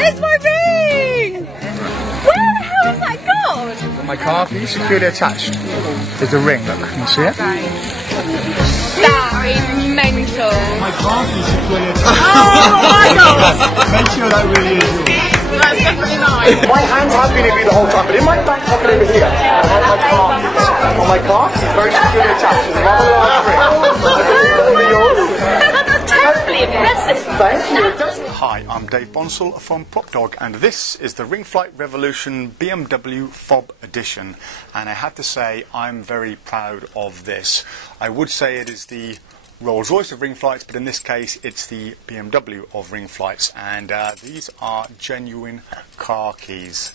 There's my ring! Where the hell has that gone? My car key securely attached. There's a ring, look, can you see it? That is mental. My car key securely attached. Oh my god! Make sure that really is yours. That's definitely mine. My hand has been in me the whole time, but in my back pocket over here, I have my car keys. On my car, it's very securely attached. It's a rather large ring. That's terribly impressive. Thank you. Hi, I'm Dave Bonsall from propdog, and this is the Ring Flight Revolution BMW Fob Edition. And I have to say, I'm very proud of this. I would say it is the Rolls-Royce of ring flights, but in this case it's the BMW of ring flights, and these are genuine car keys.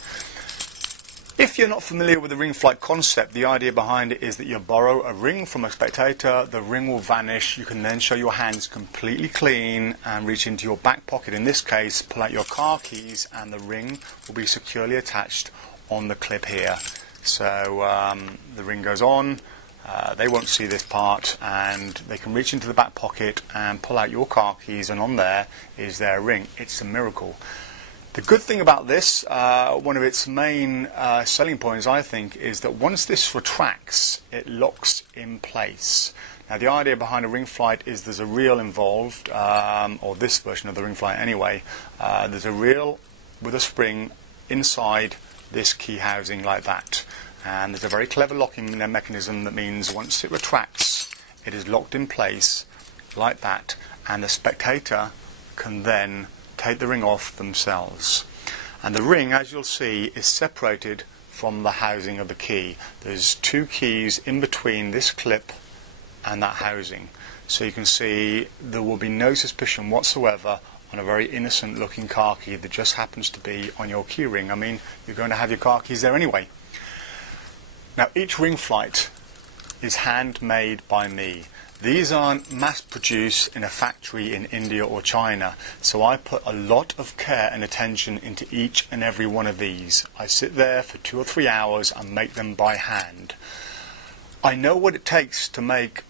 If you're not familiar with the ring flight concept, the idea behind it is that you borrow a ring from a spectator, the ring will vanish, you can then show your hands completely clean and reach into your back pocket. In this case, pull out your car keys and the ring will be securely attached on the clip here. So the ring goes on. They won't see this part, and they can reach into the back pocket and pull out your car keys, and on there is their ring. It's a miracle. The good thing about this, one of its main selling points, I think, is that once this retracts, it locks in place. Now, the idea behind a ring flight is there's a reel involved, or this version of the ring flight anyway. There's a reel with a spring inside this key housing like that. And there's a very clever locking mechanism that means once it retracts, it is locked in place like that, and the spectator can then take the ring off themselves. And the ring, as you'll see, is separated from the housing of the key. There's two keys in between this clip and that housing. So you can see there will be no suspicion whatsoever on a very innocent looking car key that just happens to be on your key ring. I mean, you're going to have your car keys there anyway. Now, each ring flight is handmade by me. These aren't mass-produced in a factory in India or China, so I put a lot of care and attention into each and every one of these. I sit there for 2 or 3 hours and make them by hand. I know what it takes to make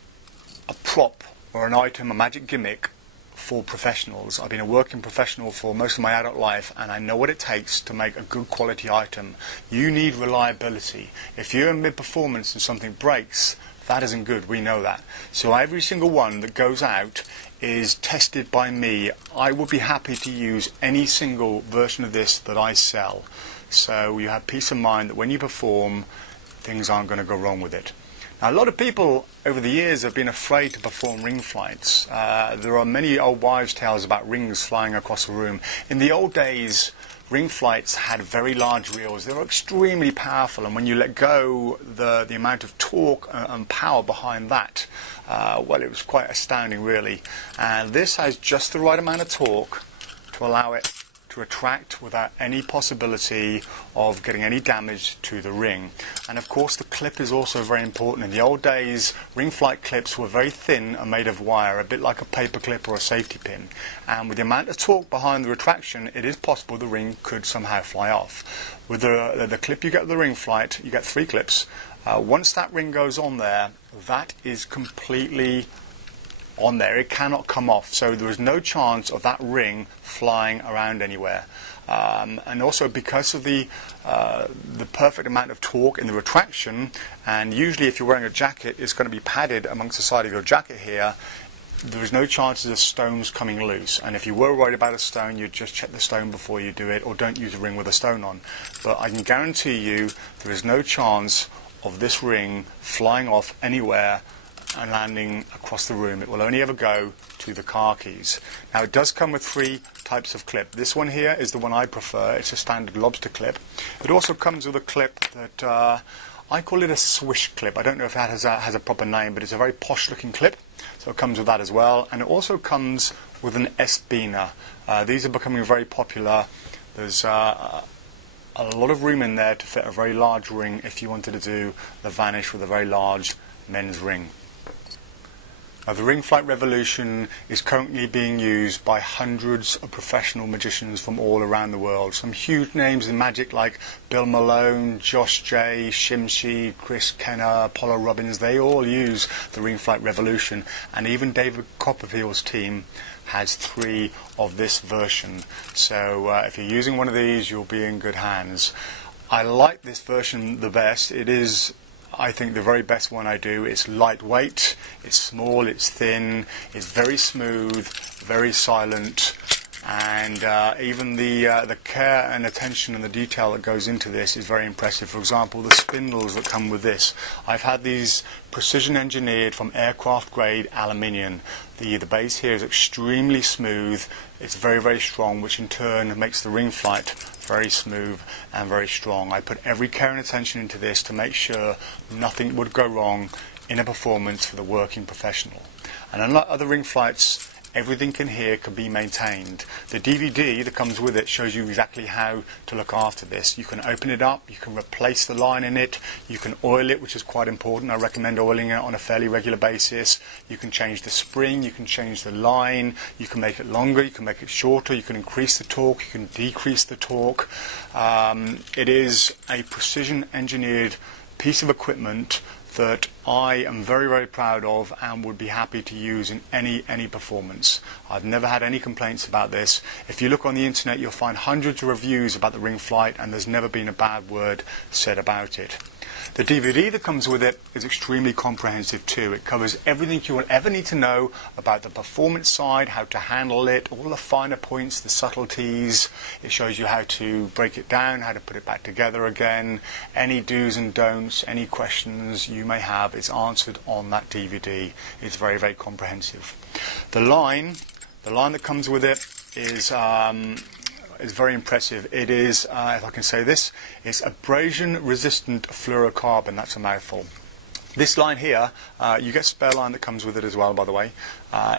a prop or an item, a magic gimmick, for professionals. I've been a working professional for most of my adult life, and I know what it takes to make a good quality item. You need reliability. If you're in mid-performance and something breaks, that isn't good, we know that. So every single one that goes out is tested by me. I would be happy to use any single version of this that I sell. So you have peace of mind that when you perform, things aren't going to go wrong with it. Now, a lot of people over the years have been afraid to perform ring flights. There are many old wives' tales about rings flying across a room. In the old days, ring flights had very large reels. They were extremely powerful, and when you let go, the amount of torque and power behind that, well, it was quite astounding, really. And this has just the right amount of torque to allow it to retract without any possibility of getting any damage to the ring. And of course, the clip is also very important. In the old days, ring flight clips were very thin and made of wire, a bit like a paper clip or a safety pin. And with the amount of torque behind the retraction, it is possible the ring could somehow fly off. With the clip you get with the ring flight, you get 3 clips. Once that ring goes on there, that is completely on there. It cannot come off, so there is no chance of that ring flying around anywhere. And also because of the perfect amount of torque in the retraction, and usually if you're wearing a jacket, it's going to be padded amongst the side of your jacket here, there is no chances of stones coming loose. And if you were worried about a stone, you'd just check the stone before you do it, or don't use a ring with a stone on. But I can guarantee you there is no chance of this ring flying off anywhere and landing across the room. It will only ever go to the car keys. Now, it does come with 3 types of clip. This one here is the one I prefer. It's a standard lobster clip. It also comes with a clip that I call it a swish clip. I don't know if that has a proper name, but it's a very posh looking clip, so it comes with that as well. And it also comes with an S-beaner. These are becoming very popular. There's a lot of room in there to fit a very large ring if you wanted to do the vanish with a very large men's ring. The Ring Flight Revolution is currently being used by hundreds of professional magicians from all around the world. Some huge names in magic like Bill Malone, Josh J, Shimshi, Chris Kenner, Apollo Robbins, they all use the Ring Flight Revolution, and even David Copperfield's team has 3 of this version. So if you're using one of these, you'll be in good hands. I like this version the best. It is, I think, the very best one I do. It's lightweight, it's small, it's thin, it's very smooth, very silent, and even the care and attention and the detail that goes into this is very impressive. For example, the spindles that come with this. I've had these precision engineered from aircraft grade aluminium. The base here is extremely smooth, it's very, very strong, which in turn makes the ring flight very smooth and very strong. I put every care and attention into this to make sure nothing would go wrong in a performance for the working professional. And unlike other ring flights, everything in here can be maintained. The DVD that comes with it shows you exactly how to look after this. You can open it up, you can replace the line in it, you can oil it, which is quite important. I recommend oiling it on a fairly regular basis. You can change the spring, you can change the line, you can make it longer, you can make it shorter, you can increase the torque, you can decrease the torque. It is a precision engineered piece of equipment that I am very, very proud of and would be happy to use in any performance. I've never had any complaints about this. If you look on the internet, you'll find hundreds of reviews about the Ring Flight, and there's never been a bad word said about it. The DVD that comes with it is extremely comprehensive too. It covers everything you will ever need to know about the performance side, how to handle it, all the finer points, the subtleties. It shows you how to break it down, how to put it back together again. Any do's and don'ts, any questions you may have, it's answered on that DVD. It's very, very comprehensive. The line that comes with it is very impressive. It is, if I can say this, it's abrasion-resistant fluorocarbon. That's a mouthful. This line here, you get spare line that comes with it as well, by the way.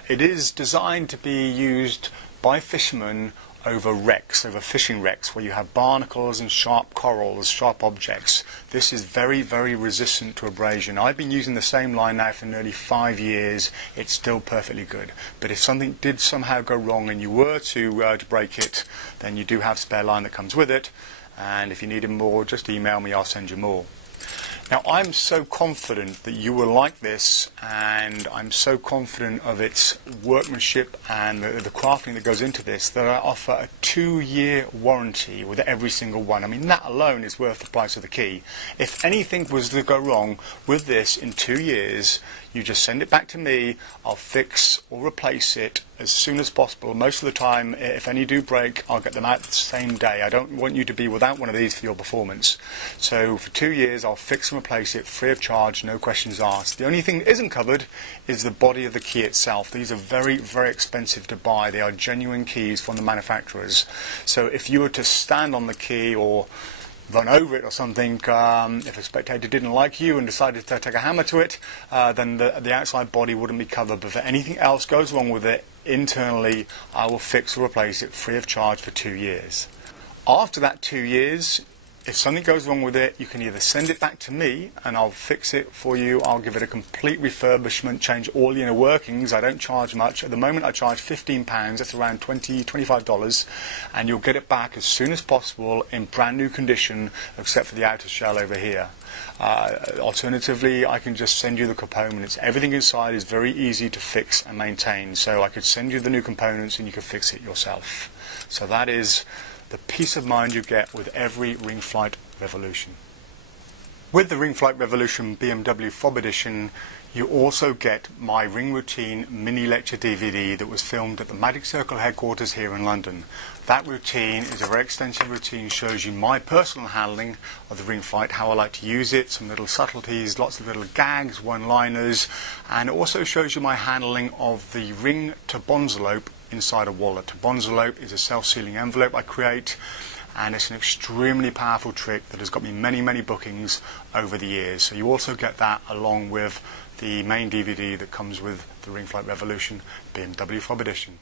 It is designed to be used by fishermen over wrecks, over fishing wrecks, where you have barnacles and sharp corals, sharp objects. This is very, very resistant to abrasion. I've been using the same line now for nearly 5 years. It's still perfectly good. But if something did somehow go wrong and you were to break it, then you do have spare line that comes with it. And if you need more, just email me, I'll send you more. Now, I'm so confident that you will like this, and I'm so confident of its workmanship and the crafting that goes into this, that I offer a 2-year warranty with every single one. I mean, that alone is worth the price of the key. If anything was to go wrong with this in 2 years, you just send it back to me. I'll fix or replace it as soon as possible. Most of the time, if any do break, I'll get them out the same day. I don't want you to be without one of these for your performance. So for 2 years, I'll fix and replace it free of charge, no questions asked. The only thing that isn't covered is the body of the key itself. These are very, very expensive to buy. They are genuine keys from the manufacturers. So if you were to stand on the key or run over it or something, if a spectator didn't like you and decided to take a hammer to it, then the outside body wouldn't be covered. But if anything else goes wrong with it internally, I will fix or replace it free of charge for 2 years. After that 2 years, if something goes wrong with it, you can either send it back to me and I'll fix it for you. I'll give it a complete refurbishment, change all the inner workings. I don't charge much. At the moment I charge £15, that's around $25, and you'll get it back as soon as possible in brand new condition, except for the outer shell over here. Alternatively, I can just send you the components. Everything inside is very easy to fix and maintain, so I could send you the new components and you could fix it yourself. So that is the peace of mind you get with every Ring Flight Revolution. With the Ring Flight Revolution BMW Fob Edition, you also get my Ring Routine mini lecture DVD that was filmed at the Magic Circle headquarters here in London. That routine is a very extensive routine, shows you my personal handling of the Ring Flight, how I like to use it, some little subtleties, lots of little gags, one-liners, and it also shows you my handling of the ring to bonsallope inside a wallet. A bonsallope is a self-sealing envelope I create, and it's an extremely powerful trick that has got me many, many bookings over the years. So you also get that along with the main DVD that comes with the Ring Flight Revolution BMW Fob Edition.